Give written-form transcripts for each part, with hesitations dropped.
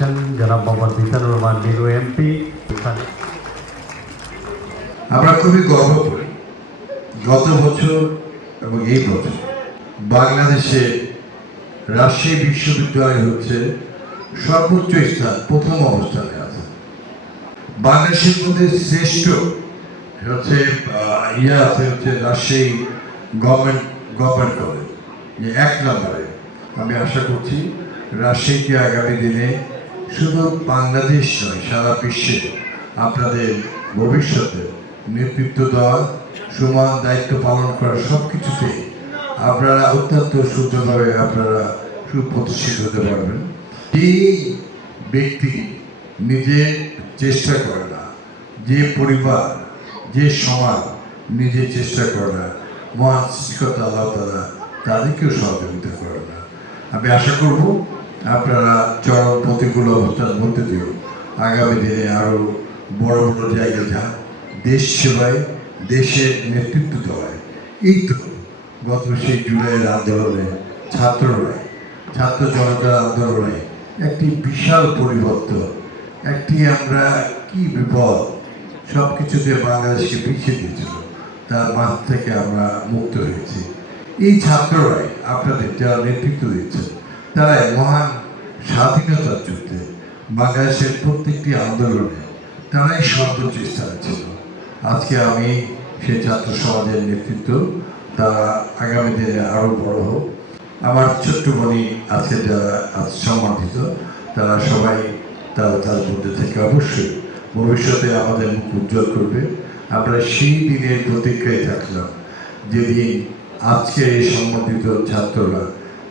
করছেন জনাব মোহাম্মদ মিজানুর রহমান মিনু এমপি। আমরা খুবই গর্ব করি গত বছর এবং এই বছর বাংলাদেশে রাজশাহী বিশ্ববিদ্যালয় হচ্ছে সর্বোচ্চ স্থান, প্রথম অবস্থানে আছে। বাংলাদেশের মধ্যে শ্রেষ্ঠ হচ্ছে হচ্ছে রাজশাহী গভর্নমেন্ট কলেজ, যে 1 নম্বরে। আমি আশা করছি রাজশাহীকে আগামী দিনে শুধু বাংলাদেশ নয়, সারা বিশ্বে আপনাদের ভবিষ্যতে নেতৃত্ব দেওয়া, সমান দায়িত্ব পালন করা, সব কিছুতে আপনারা অত্যন্ত সুন্দরভাবে আপনারা সুপ্রতিষ্ঠিত হতে পারবেন। এই ব্যক্তি নিজে চেষ্টা করে না, যে পরিবার, যে সমাজ নিজে চেষ্টা করে না, মহান সৃষ্টিকর্তা আল্লাহ তাআলা তাদেরকেও সহযোগিতা করে না। আমি আশা করব আপনারা চরম প্রতিকূল অবস্থার মধ্যে দিয়েও আগামী দিনে আরও বড় বড় জায়গায় যান, দেশ সেবায়, দেশের নেতৃত্ব দেওয়ায়। এই তো গত সেই জুলাইয়ের আন্দোলনে ছাত্র জনতার আন্দোলনে একটি বিশাল পরিবর্তন, একটি আমরা কি বিপদ সব কিছুতে বাংলাদেশকে পিছিয়ে দিয়েছিল, তার মাঝ থেকে আমরা মুক্ত হয়েছি। এই ছাত্ররাই আপনাদের যারা নেতৃত্ব দিচ্ছেন, তারাই মহান স্বাধীনতার যুদ্ধে বাংলাদেশের প্রত্যেকটি আন্দোলনে তারাই সর্বোচ্চ স্থানে ছিল। আজকে আমি সেই ছাত্র সমাজের নেতৃত্ব, তারা আগামী দিনে আরও বড় হোক। আমার ছোট্ট বোনই আজকে যারা আজ সম্মানিত, তারা সবাই তার মধ্যে থেকে অবশ্যই ভবিষ্যতে আমাদের মুখ উজ্জ্বল করবে। আমরা সেই দিনের প্রতীক্ষায় থাকলাম যেদিন আজকে এই সম্মানিত ছাত্ররা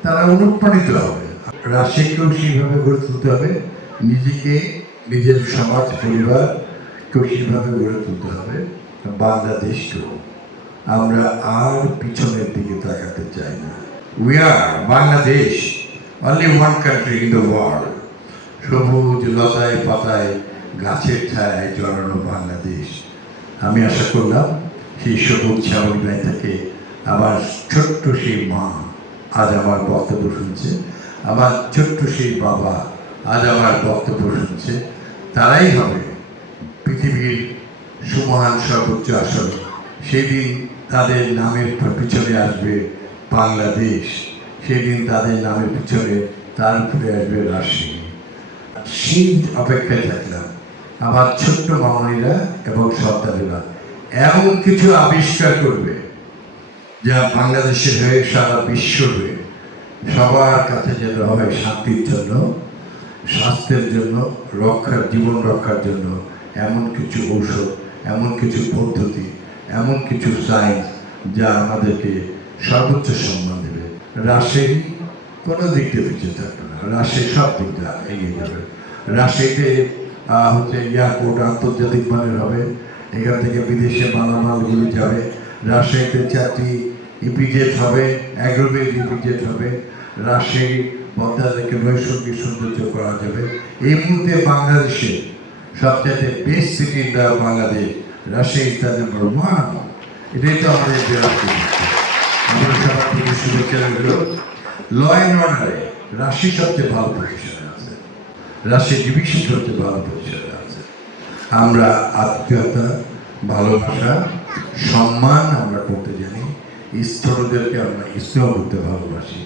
তারা অনুপ্রাণিত হবে। রাজশাহীকেও সেইভাবে গড়ে তুলতে হবে, নিজেকে, নিজের সমাজ পরিবারকেও সেইভাবে গড়ে তুলতে হবে, বাংলাদেশকেও। আমরা আর পিছনের দিকে তাকাতে চাই না। We are Bangladesh, only one country in the world. সবুজ লতায় পাতায় গাছের ছায়ায় জড়ানো বাংলাদেশ। আমি আশা করলাম সেই সবুজ শ্যামলগায় থেকে আমার ছোট্ট সেই মা আজ আমার বক্তব্য শুনছে, আমার ছোট্ট সেই বাবা আজ আমার বক্তব্য শুনছে। তারাই হবে পৃথিবীর সুমহান সর্বোচ্চ আসন। সেদিন তাদের নামের পিছনে আসবে বাংলাদেশ, সেদিন তাদের নামের পিছনে তার উপরে আসবে রাজশাহী। সেই অপেক্ষায় থাকলাম আমার ছোট্ট মামনিরা এবং সন্তানেরা এমন কিছু আবিষ্কার করবে যা বাংলাদেশের হয়ে, সারা বিশ্ব হয়ে সবার কাছে যেন হয় শান্তির জন্য, স্বাস্থ্যের জন্য, জীবন রক্ষার জন্য এমন কিছু ঔষধ, এমন কিছু পদ্ধতি, এমন কিছু সায়েন্স যা আমাদেরকে সর্বোচ্চ সম্মান দেবে। রাজশাহী কোনো দিক দিয়ে পিছিয়ে থাকবে না, রাজশাহী সব দিকটা এগিয়ে যাবে। রাজশাহীতে হচ্ছে এয়ারপোর্ট আন্তর্জাতিক মানের হবে, এখান থেকে বিদেশে মালামালগুলি যাবে। রাজশাহীতে 4টি ইপিজেড হবে, অ্যাগ্রোভেজ ইপিজেড হবে। রাজশাহী বদ্দাকে নৈসর্গিক সৌন্দর্য করা যাবে। এই মুহূর্তে বাংলাদেশে সবচাইতে best city in the Bangladesh, Rajshahi is the number 1। এটাই তো আমাদের বিরাট কিছু। আমরা সবার প্রতি শুভেচ্ছা রইল। ল অ্যান্ড অর্ডারে রাজশাহী সবচেয়ে ভালো পজিশনে আছে, রাজশাহী ডিভিশন সবচেয়ে ভালো পজিশনে আছে। আমরা আত্মীয়তা, ভালোবাসা, সম্মান আমরা করতে জানি, স্থলদেরকে আমরা স্নেহ করতে ভালোবাসি।